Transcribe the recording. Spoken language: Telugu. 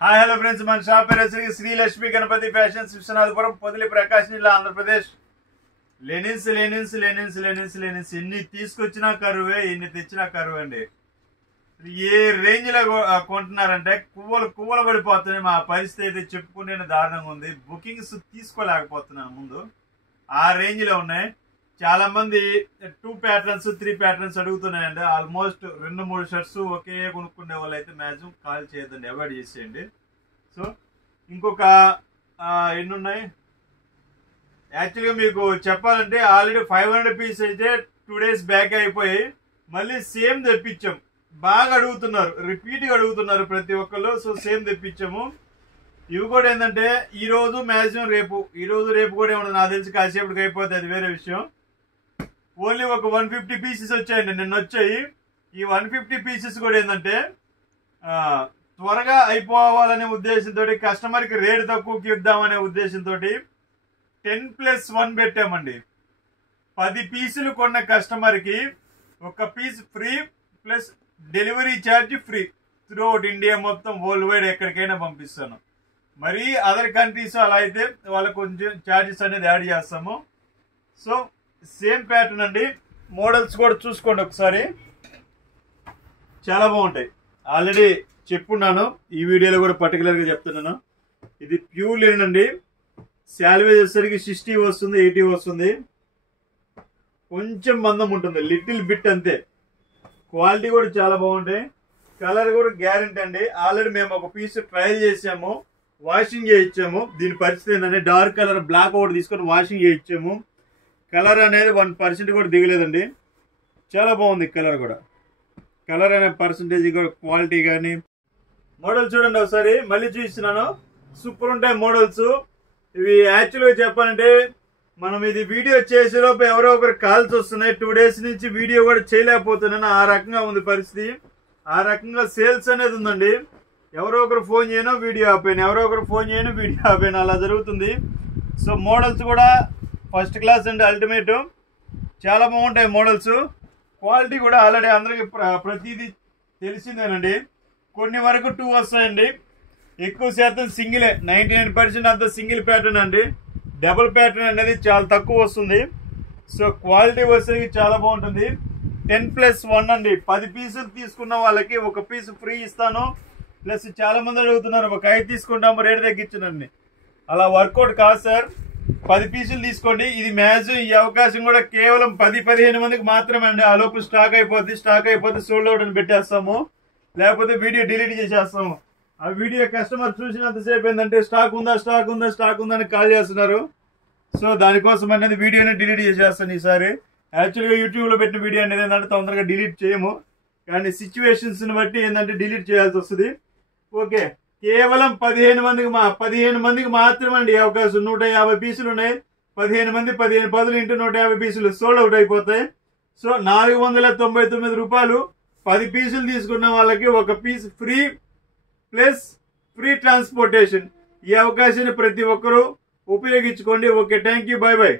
హాయ్ హలో ఫ్రెండ్స్, మన షాప్ పేరు శ్రీ లక్ష్మీ గణపతి ఫ్యాషన్స్, విశ్వనాథపురం, పొదిలి, ప్రకాశం జిల్లా, Andhra Pradesh. Linens linens linens linens linens ఎన్ని తీసుకొచ్చినా కరువే, ఎన్ని తెచ్చినా కరువే అండి. ఏ రేంజ్ లో కొంటున్నారంటే కువ్వలు పడిపోతున్నాయి. మా పరిస్థితి అయితే చెప్పుకునే దారుణంగా ఉంది. బుకింగ్స్ తీసుకోలేకపోతున్నాను ముందు, ఆ రేంజ్ లో ఉన్నాయి. చాలా మంది 2 ప్యాటర్న్స్ 3 ప్యాటర్న్స్ అడుగుతున్నాయండి. ఆల్మోస్ట్ 2-3 షర్ట్స్ ఒకే కొనుక్కునే వాళ్ళు అయితే మ్యాక్సిమం కాల్ చేయొద్దండి, అవాయిడ్ చేసేయండి. సో ఇంకొక ఎన్ని ఉన్నాయి యాక్చువల్గా మీకు చెప్పాలంటే, ఆల్రెడీ 500 పీస్ అయితే 2 days బ్యాక్ అయిపోయి మళ్ళీ సేమ్ తెప్పించాం. బాగా అడుగుతున్నారు, రిపీట్గా అడుగుతున్నారు ప్రతి ఒక్కళ్ళు. సో సేమ్ తెప్పించాము. ఇవి కూడా ఏంటంటే ఈ రోజు మ్యాక్సిమం రేపు కూడా ఏమన్నా నాకు తెలిసి కాసేపటికి అయిపోతే అది వేరే విషయం. ఓన్లీ ఒక 150 పీసెస్ వచ్చాయండి, నిన్న వచ్చాయి. ఈ 150 పీసెస్ కూడా ఏంటంటే త్వరగా అయిపోవాలనే ఉద్దేశంతో, కస్టమర్కి రేటు తక్కువకి ఇద్దామనే ఉద్దేశంతో 10+1 పెట్టామండి. 10 పీసులు కొన్న కస్టమర్కి 1 piece free plus delivery charge free. Throughout India మొత్తం వరల్డ్ వైడ్ ఎక్కడికైనా పంపిస్తాను. మరి అదర్ కంట్రీస్ అలా అయితే వాళ్ళకు కొంచెం ఛార్జెస్ అనేది యాడ్ చేస్తాము. సో సేమ్ ప్యాటర్న్ అండి. మోడల్స్ కూడా చూసుకోండి ఒకసారి, చాలా బాగుంటాయి. ఆల్రెడీ చెప్పున్నాను, ఈ వీడియోలో కూడా పర్టికులర్గా చెప్తున్నాను. ఇది ప్యూర్ లెనిన్ అండి. శాల్వేజ్ వచ్చేసరికి 60 వస్తుంది, 80 వస్తుంది. కొంచెం మందం ఉంటుంది, లిటిల్ బిట్ అంతే. క్వాలిటీ కూడా చాలా బాగుంటాయి. కలర్ కూడా గ్యారెంటీ అండి. ఆల్రెడీ మేము ఒక పీస్ ట్రయల్ చేసాము, వాషింగ్ చేయించాము. దీని పరిస్థితి ఏంటంటే, డార్క్ కలర్ బ్లాక్ అవుట్ తీసుకొని వాషింగ్ చేయించాము. కలర్ అనేది 1% కూడా దిగలేదండి. చాలా బాగుంది కలర్ అనే పర్సంటేజ్ కూడా, క్వాలిటీ కానీ. మోడల్ చూడండి ఒకసారి, మళ్ళీ చూపిస్తున్నాను. సూపర్ ఉంటాయి మోడల్స్ ఇవి. యాక్చువల్గా చెప్పాలంటే, మనం ఇది వీడియో చేసేలోపు ఎవరో ఒకరు కాల్స్ వస్తున్నాయి. 2 days నుంచి వీడియో కూడా చేయలేకపోతున్నాను. ఆ రకంగా ఉంది పరిస్థితి. ఆ రకంగా సేల్స్ అనేది ఉందండి. ఎవరో ఒకరు ఫోన్ చేయను, వీడియో ఆపాను, ఎవరో ఒకరు ఫోన్ చేయను, వీడియో ఆపాను, అలా జరుగుతుంది. సో మోడల్స్ కూడా ఫస్ట్ క్లాస్ అండి, అల్టిమేట్. చాలా బాగుంటాయి మోడల్స్. క్వాలిటీ కూడా ఆల్రెడీ అందరికి ప్రతిదీ తెలిసిందేనండి. కొన్ని వరకు 2 వస్తాయండి, ఎక్కువ శాతం సింగిలే. 99% అంతా సింగిల్ ప్యాటర్న్ అండి. డబుల్ ప్యాటర్న్ అనేది చాలా తక్కువ వస్తుంది. సో క్వాలిటీ వచ్చేసరికి చాలా బాగుంటుంది. 10+1 అండి. 10 పీసులు తీసుకున్న వాళ్ళకి 1 పీస్ ఫ్రీ ఇస్తాను. ప్లస్ చాలా మంది అడుగుతున్నారు, ఒక 5 తీసుకుంటాము రేటు తగ్గించండి. అలా వర్కౌట్ కాదు సార్. 10 పీసులు తీసుకోండి. ఇది మ్యాక్సిమం ఈ అవకాశం కూడా కేవలం 10-15 మందికి మాత్రమే అండి. ఆ లోపు స్టాక్ అయిపోతే సోల్డ్ అవుట్ అని పెట్టేస్తాము, లేకపోతే వీడియో డిలీట్ చేసేస్తాము. ఆ వీడియో కస్టమర్ చూసినంతసేపు ఏంటంటే స్టాక్ ఉందా అని కాల్ చేస్తున్నారు. సో దానికోసం అనేది వీడియోని డిలీట్ చేసేస్తాను ఈసారి. యాక్చువల్గా యూట్యూబ్లో పెట్టిన వీడియో అనేది ఏంటంటే తొందరగా డిలీట్ చేయము, కానీ సిచ్యువేషన్స్ని బట్టి ఏంటంటే డిలీట్ చేయాల్సి వస్తుంది. ఓకే, కేవలం 15 మందికి మాత్రమే అండి ఈ అవకాశం. 150 పీసులు ఉన్నాయి. 15 మంది 15 10 × 150 పీసులు సోల్డ్ అవుట్ అయిపోతాయి. సో 499 రూపాయలు. 10 పీసులు తీసుకున్న వాళ్ళకి 1 piece free plus free transportation. ఈ అవకాశాన్ని ప్రతి ఒక్కరూ ఉపయోగించుకోండి. Okay, thank you, bye by.